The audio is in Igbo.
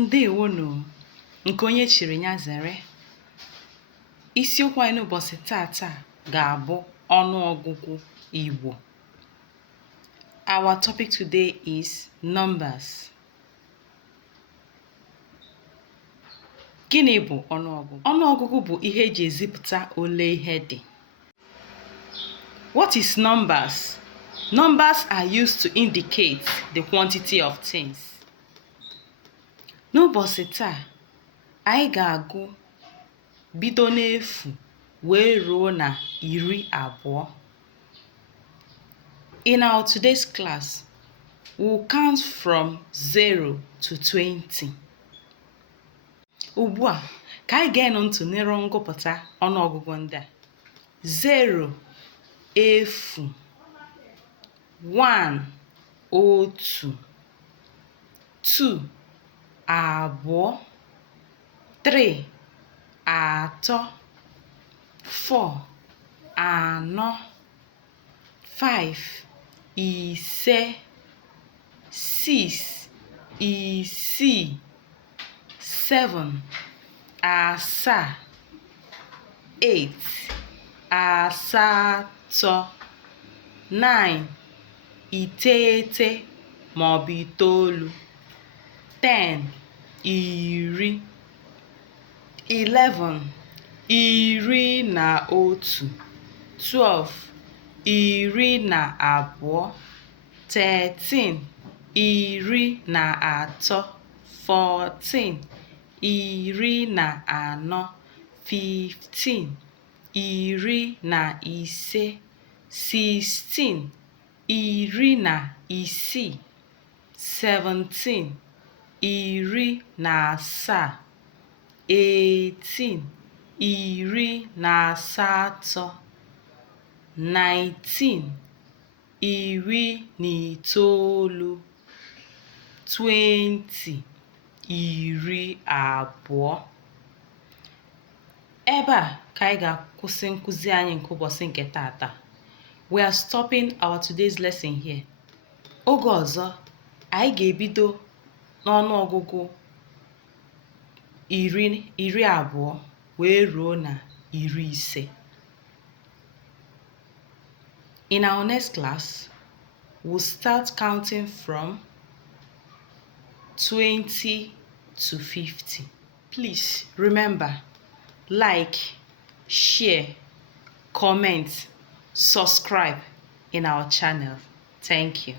Ndewonu, nke onye chiri ya zere. Isiokwu anyị n'ụbọchị tata ga-abụ ọnụọgụgụ Igbo. Our topic today is numbers. Gịnị bụ ọnụọgụgụ? Ọnụọgụgụ bụ ihe eji ezipụta ole ihe dị. What is numbers? Numbers are used to indicate the quantity of things. N'ụbọchị taa, anyị ga-agụ bido n'efu wee ruo na 20. In our today's class, we'll count from 0 to 20. Ugbu a, ka anyị ga-enu ntị n'ịrụ ngụpụta ọnụọgụgụ ndị a. 0, efu. 1, otu. 2, abụọ. 3, atọ. 4, anọ. 5, ise. 6, isii. 7, asaa. 8, asatọ. 9, iteghete maọbụ itoolu. 10, iri. 11, iri na otu. 12, iri na abụọ. 13, iri na atọ. 14, iri na anọ. 15, iri na ise. 16, iri na isii. 17, iri na asaa. 18, iri na asatọ. 19, iri na itoolu. 20, iri abụọ. Ebe a ka anyị ga-akwụsị nkụzi anyị nke ụbọchị nke tata. We are stopping our today's lesson here. Oge ọzọ, anyị ga-ebido n'ọnụọgụgụ iri abụọ wee ruo na 50. In our next class, we'll start counting from 20 to 50. Please remember, like, share, comment, subscribe in our channel. Thank you.